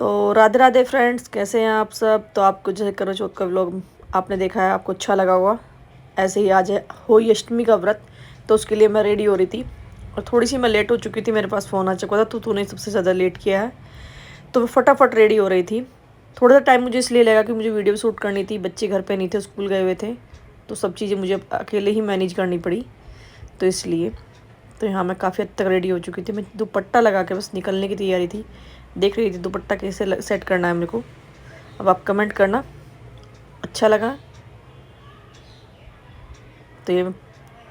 तो राधे राधे फ्रेंड्स, कैसे हैं आप सब। तो आपको जैसे करवा चौथ का व्लॉग आपने देखा है, आपको अच्छा लगा होगा। ऐसे ही आज है होली अष्टमी का व्रत, तो उसके लिए मैं रेडी हो रही थी और थोड़ी सी मैं लेट हो चुकी थी। मेरे पास फ़ोन आ चुका था, तो तूने सबसे ज़्यादा लेट किया है। तो मैं फटाफट रेडी हो रही थी। थोड़ा सा टाइम मुझे इसलिए लगा कि मुझे वीडियो शूट करनी थी। बच्चे घर पर नहीं थे, स्कूल गए हुए थे, तो सब चीज़ें मुझे अकेले ही मैनेज करनी पड़ी, तो इसलिए। तो यहाँ मैं काफ़ी हद तक रेडी हो चुकी थी। मैं दुपट्टा लगा के बस निकलने की तैयारी थी। देख रही थी दुपट्टा कैसे सेट करना है मेरे को। अब आप कमेंट करना अच्छा लगा। तो ये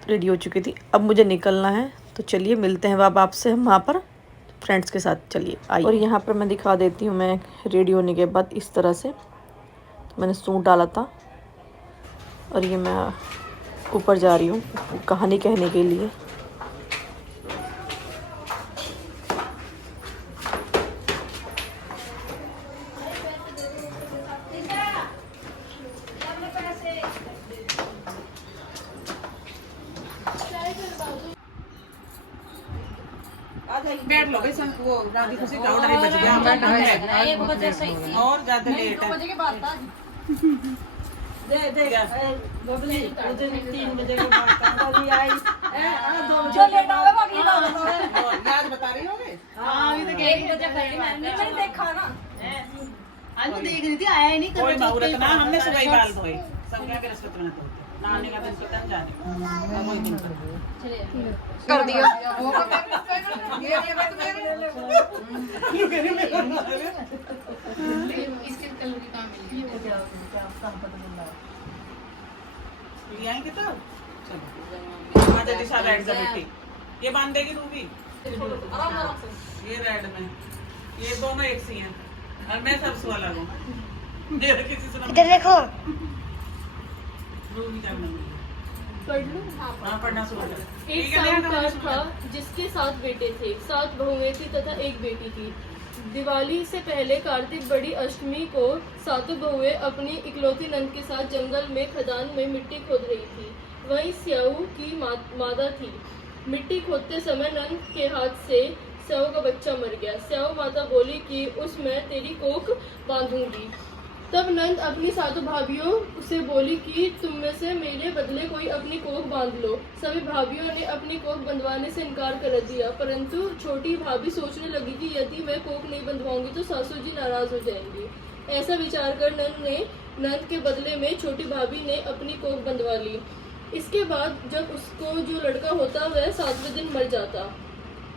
रेडी हो चुकी थी, अब मुझे निकलना है। तो चलिए मिलते हैं अब आपसे हम वहाँ पर फ्रेंड्स के साथ। चलिए आइए। और यहाँ पर मैं दिखा देती हूँ, मैं रेडी होने के बाद इस तरह से तो मैंने सूट डाला था और ये मैं ऊपर जा रही हूँ कहानी कहने के लिए। बैठ लो भाई, वो दादी खुशी गाँव 2:30 बज गया। और ज्यादा लेट है। 2 बजे के बाद था। दे बबली मुझे 3 बजे के बाद दादी आई। 2 बजे लेट आवे बाकी याद बता रही होगे। हां ये तो 1 बजे कर ली मैंने देखा ना। आज तो देख रही थी, आया ही नहीं। कोई मुहूर्त ना, हमने सुबह ही बाल धोए। संज्ञा के रिश्वत में तो नानी का दिन सुतन जाने कोई दिन कर दिया। इसके कलर की काम मिली है क्या पता नहीं ले आएंगे तब। चलो आजा दिशा रेड सा बेटी, ये बांध देगी रूबी आराम से। ये रेड में ये दोनों एक सी हैं और मैं सबसे वाला हूं। मेरे किसी से इधर देखो रूबी का नाम पढ़ लो। हां पढ़ना शुरू कर। एक साहूकार था जिसके 7 बेटे थे, 7 बहुएं थी तथा 1 बेटी थी। दिवाली से पहले कार्तिक बड़ी अष्टमी को 7 बहुएं अपनी इकलौती नंद के साथ जंगल में खदान में मिट्टी खोद रही थी। वहीं स्याऊ की मादा थी। मिट्टी खोदते समय नंद के हाथ से स्याऊ का बच्चा मर गया। स्याऊ माता बोली कि उसमें तेरी कोख बांधूंगी। तब नंद अपनी 7 भाभियों से बोली कि तुम में से मेरे बदले कोई अपनी कोख बांध लो। सभी भाभियों ने अपनी कोख बंधवाने से इनकार कर दिया, परंतु छोटी भाभी सोचने लगी कि यदि मैं कोख नहीं बंधवाऊंगी तो सासू जी नाराज हो जाएंगी। ऐसा विचार कर नंद के बदले में छोटी भाभी ने अपनी कोख बंधवा ली। इसके बाद जब उसको जो लड़का होता वह 7वें दिन मर जाता।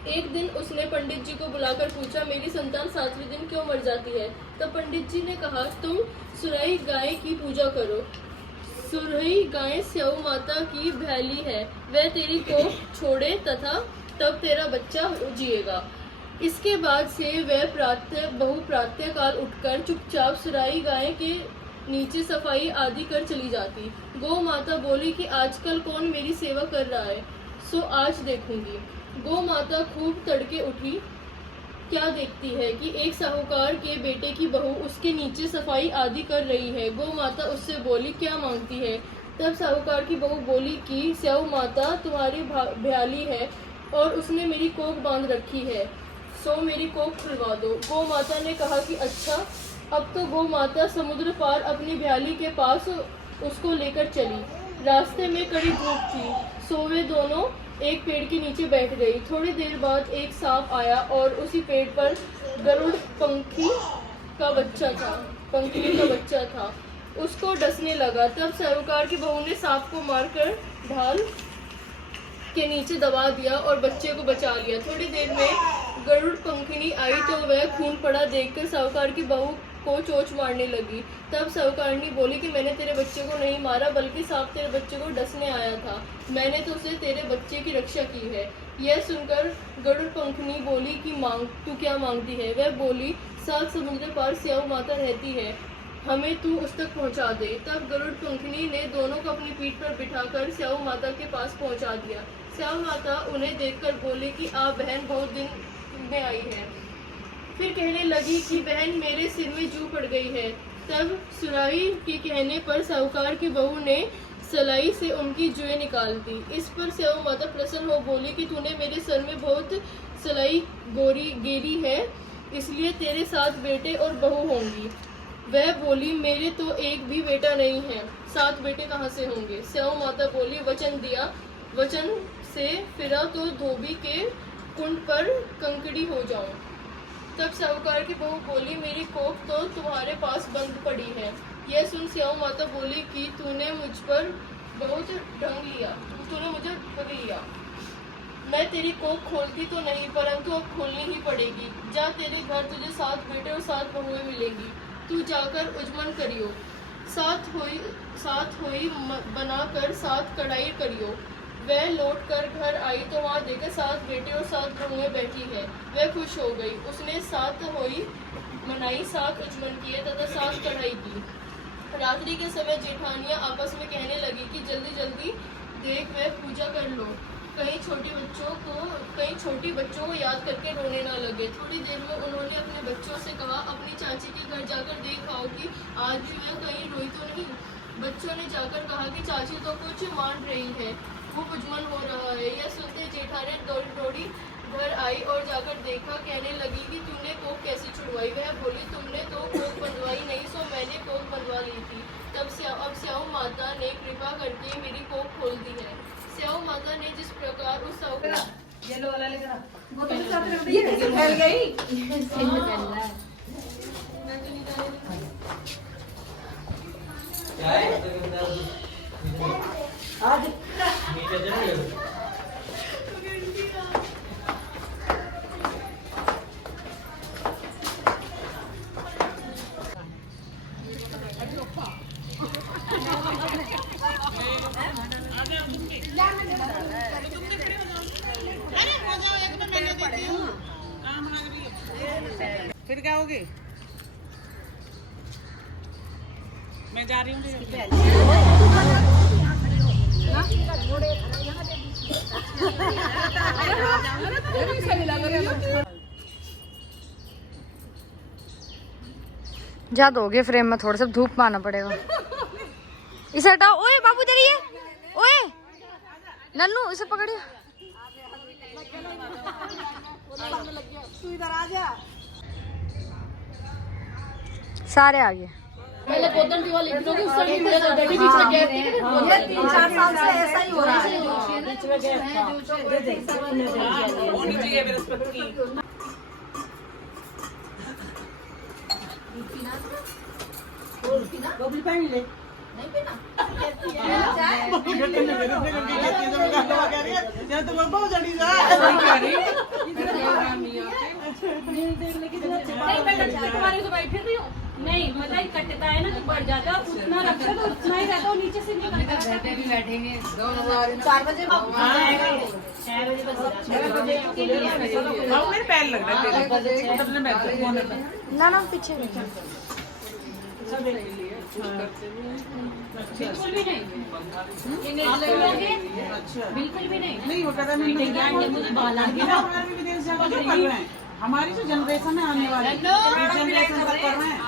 एक दिन उसने पंडित जी को बुलाकर पूछा, मेरी संतान 7वें दिन क्यों मर जाती है। तब पंडित जी ने कहा, तुम सुरई गाय की पूजा करो। सुरई गाय स्याऊ माता की भैली है, वह तेरी को छोड़े तथा तब तेरा बच्चा जिएगा। इसके बाद से वह प्रातः काल उठकर चुपचाप सुरई गाय के नीचे सफाई आदि कर चली जाती। गौ माता बोली कि आजकल कौन मेरी सेवा कर रहा है, सो आज देखूंगी। गौ माता खूब तड़के उठी। क्या देखती है कि एक साहूकार के बेटे की बहू उसके नीचे सफाई आदि कर रही है। गौ माता उससे बोली, क्या मांगती है। तब साहूकार की बहू बोली कि स्याऊ माता तुम्हारी भ्याली है और उसने मेरी कोख बांध रखी है, सो मेरी कोख खुलवा दो। गौ माता ने कहा कि अच्छा। अब तो गौ माता समुद्र पार अपनी भ्याली के पास उसको लेकर चली। रास्ते में कड़ी धूप थी, सो वे दोनों एक पेड़ के नीचे बैठ गई। थोड़ी देर बाद एक सांप आया और उसी पेड़ पर गरुड़ पंखी का बच्चा था, उसको डसने लगा। तब साहूकार की बहू ने सांप को मारकर ढाल के नीचे दबा दिया और बच्चे को बचा लिया। थोड़ी देर में गरुड़ पंखिनी आई तो वह खून पड़ा देखकर साहूकार की बहू को चोंच मारने लगी। तब साहूकारनी बोली कि मैंने तेरे बच्चे को नहीं मारा, बल्कि सांप तेरे बच्चे को डसने आया था। मैंने तो उसे तेरे बच्चे की रक्षा की है। यह सुनकर गरुड़ पंखनी बोली कि तू क्या मांगती है। वह बोली, 7 समुद्र पार स्याऊ माता रहती है, हमें तू उस तक पहुंचा दे। तब गरुड़ पंखनी ने दोनों को अपनी पीठ पर बिठाकर स्याऊ माता के पास पहुंचा दिया। स्याऊ माता उन्हें देखकर बोली कि आप बहन बहुत दिन में आई है। फिर कहने लगी कि बहन मेरे सिर में जू पड़ गई है। तब सुराही के कहने पर साहूकार की बहू ने सलाई से उनकी जुएं निकाल दी। इस पर स्याऊ माता प्रसन्न हो बोली कि तूने मेरे सर में बहुत सलाई गेरी है, इसलिए तेरे 7 बेटे और बहू होंगी। वह बोली, मेरे तो एक भी बेटा नहीं है, 7 बेटे कहाँ से होंगे। स्याऊ माता बोली, वचन दिया, वचन से फिरा तो धोबी के कुंड पर कंकड़ी हो जाऊं। तब साहूकार की बहू बोली, मेरी कोख तो तुम्हारे पास बंद पड़ी है। यह सुन स्याऊ माता बोली कि तूने मुझ पर बहुत ढंग लिया, तूने मुझे ठग लिया। मैं तेरी कोख खोलती तो नहीं, परंतु अब खोलनी ही पड़ेगी। जा, तेरे घर तुझे 7 बेटे और 7 बहुएं मिलेंगी। तू जाकर उजमन करियो, साथ होई बनाकर 7 कढ़ाई करियो। वह लौट कर घर आई तो वहाँ देखा 7 बेटे और 7 बहुएं बैठी है। वह खुश हो गई। उसने 7 होई मनाई, 7 उजमन किए तथा 7 कढ़ाई की। रात्रि के समय जेठानियां आपस में कहने लगी कि जल्दी जल्दी देख वह पूजा कर लो, कहीं छोटी बच्चों को याद करके रोने ना लगे। थोड़ी देर में उन्होंने अपने बच्चों से कहा, अपनी चाची के घर जाकर देख आओ कि आज भी वह कहीं रोई तो नहीं। बच्चों ने जाकर कहा कि चाची तो कुछ मान रही है, वो उजमन हो रहा है। यह सुनते जेठानी दौड़ी घर आई और जाकर देखा। कहने लगी कि तूने कोख कैसे छुड़वाई। वह बोली, तुमने तो कोख बंधवाई नहीं, सो मैंने कोख बंधवा ली थी। अब स्याऊ माता ने कृपा करके मेरी कोख खोल दी है। स्याऊ माता ने जिस प्रकार उस येलो वाला लेकर आ। बोतल के साथ रख दी, कैसे फैल गई। आज फिर क्या होगी? मैं जा रही हूँ। जा दोगे फ्रेम में, थोड़ा सा धूप पाना पड़ेगा। इसे हटाओ। ओए बाबू इधर ही है। ओए नन्नू इसे पकड़िए। सारे आगे। पहले बोतल दीवार लिख दोगे, उस टाइम बीच में गैप थी। ये 3-4 साल से ऐसा ही हो रहा है। होनी चाहिए बृहस्पति की। गोभी पानी ले। नहीं पीना। तो बाबा जड़ी जा। तुम्हारे तो बैठे रही हो। नहीं, मतलब कटता है ना तो बढ़ जाता है, उतना रखता तो उतना ही रहता है, नीचे से नहीं करता। घर पे भी बैठेंगे 4 बजे मेरे पैर लग रहा है। ना पीछे बिल्कुल भी नहीं। बिल्कुल भी नहीं। नहीं वो कहता मैं विदेश जाकर क्या कर रहे हैं? हमारी जो जनरेशन है आने वाली जनरेशन सब कर रहे हैं।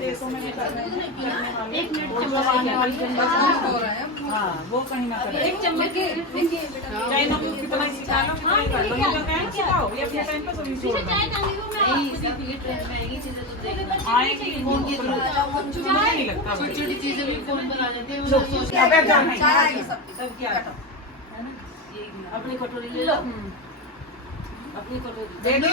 देशों में नहीं कर रहे हैं। एक मिनट हाँ वो कहीं ना करें। एक चम्मच चाइना को कितना सिखा लो कितना ही कर लो। ये तो क्या सिखाओ, ये अपने टाइम पे सभी छोड़ दो। आएगी फोन की मुझे नहीं लगता भाई। छोटी चीजें भी फोन पर आ जाती है। अबे जाना सब क्या है अपनी कटोरी ले लो, अपनी कटोरी दे दो।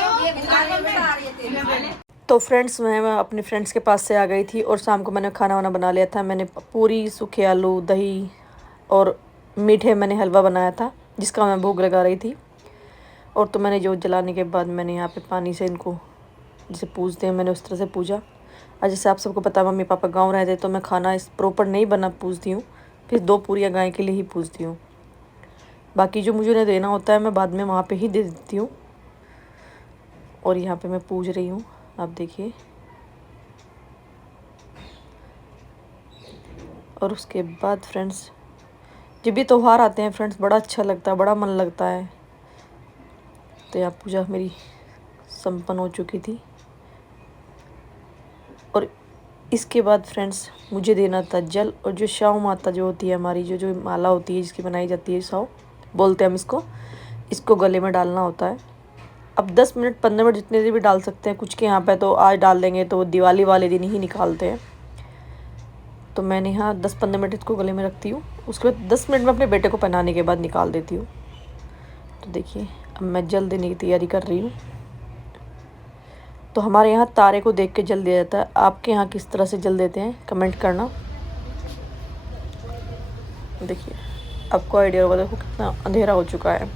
तो फ्रेंड्स मैं अपने फ्रेंड्स के पास से आ गई थी और शाम को मैंने खाना वाना बना लिया था। मैंने पूरी, सूखे आलू, दही और मीठे मैंने हलवा बनाया था जिसका मैं भोग लगा रही थी। और तो मैंने जोत जलाने के बाद मैंने यहाँ पे पानी से इनको जैसे पूजते हैं मैंने उस तरह से पूजा। आज जैसे आप सबको पता मम्मी पापा गाँव रहते तो मैं खाना इस प्रॉपर नहीं बना पूजती हूँ, फिर 2 पूरियाँ गाय के लिए ही पूजती हूँ। बाकी जो मुझे उन्हें देना होता है मैं बाद में वहाँ पे ही दे देती हूँ। और यहाँ पे मैं पूज रही हूँ, आप देखिए। और उसके बाद फ्रेंड्स जब भी त्यौहार आते हैं फ्रेंड्स बड़ा अच्छा लगता है, बड़ा मन लगता है। तो यहाँ पूजा मेरी संपन्न हो चुकी थी। और इसके बाद फ्रेंड्स मुझे देना था जल। और जो साऊ माता जो होती है हमारी, जो माला होती है जिसकी बनाई जाती है, साऊ बोलते हैं हम इसको गले में डालना होता है। अब 10 मिनट 15 मिनट जितने देर भी डाल सकते हैं। कुछ के यहाँ पे तो आज डाल देंगे तो दिवाली वाले दिन ही निकालते हैं। तो मैंने यहाँ 10-15 मिनट इसको गले में रखती हूँ, उसके बाद 10 मिनट में अपने बेटे को पहनाने के बाद निकाल देती हूँ। तो देखिए अब मैं जल देने की तैयारी कर रही हूँ। तो हमारे यहाँ तारे को देख के जल दिया जाता है। आपके यहाँ किस तरह से जल देते हैं कमेंट करना। देखिए आपको आइडिया होगा, देखो कितना अंधेरा हो चुका है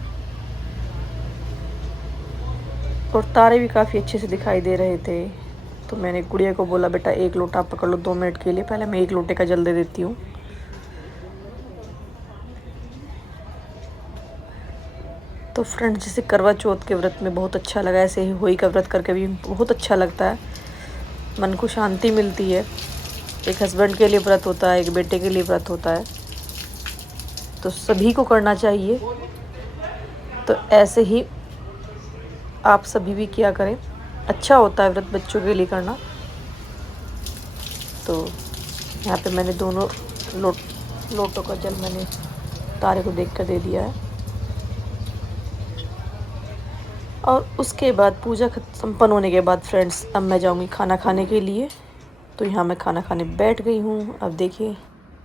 और तारे भी काफ़ी अच्छे से दिखाई दे रहे थे। तो मैंने गुड़िया को बोला बेटा 1 लोटा पकड़ लो 2 मिनट के लिए, पहले मैं 1 लोटे का जल दे देती हूँ। तो फ्रेंड्स जैसे करवा चौथ के व्रत में बहुत अच्छा लगा, ऐसे ही होली का व्रत करके भी बहुत अच्छा लगता है, मन को शांति मिलती है। एक हस्बैंड के लिए व्रत होता है, एक बेटे के लिए व्रत होता है, तो सभी को करना चाहिए। तो ऐसे ही आप सभी भी किया करें, अच्छा होता है व्रत बच्चों के लिए करना। तो यहाँ पे मैंने दोनों लोटों का जल मैंने तारे को देख कर दे दिया है। और उसके बाद पूजा संपन्न होने के बाद फ्रेंड्स अब मैं जाऊँगी खाना खाने के लिए। तो यहाँ मैं खाना खाने बैठ गई हूँ। अब देखिए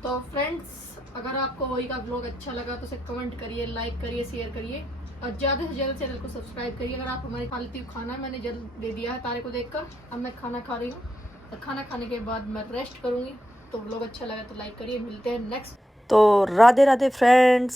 तो फ्रेंड्स अगर आपको वही का ब्लॉग अच्छा लगा तो उसे कमेंट करिए, लाइक करिए, शेयर करिए और ज़्यादा से ज़्यादा चैनल को सब्सक्राइब करिए। अगर आप हमारी खा लेती हूँ खाना, मैंने जल दे दिया है तारे को देखकर। अब मैं खाना खा रही हूँ, तो खाना खाने के बाद मैं रेस्ट करूँगी। तो ब्लॉग अच्छा लगा तो लाइक करिए। मिलते हैं नेक्स्ट। तो राधे राधे फ्रेंड्स।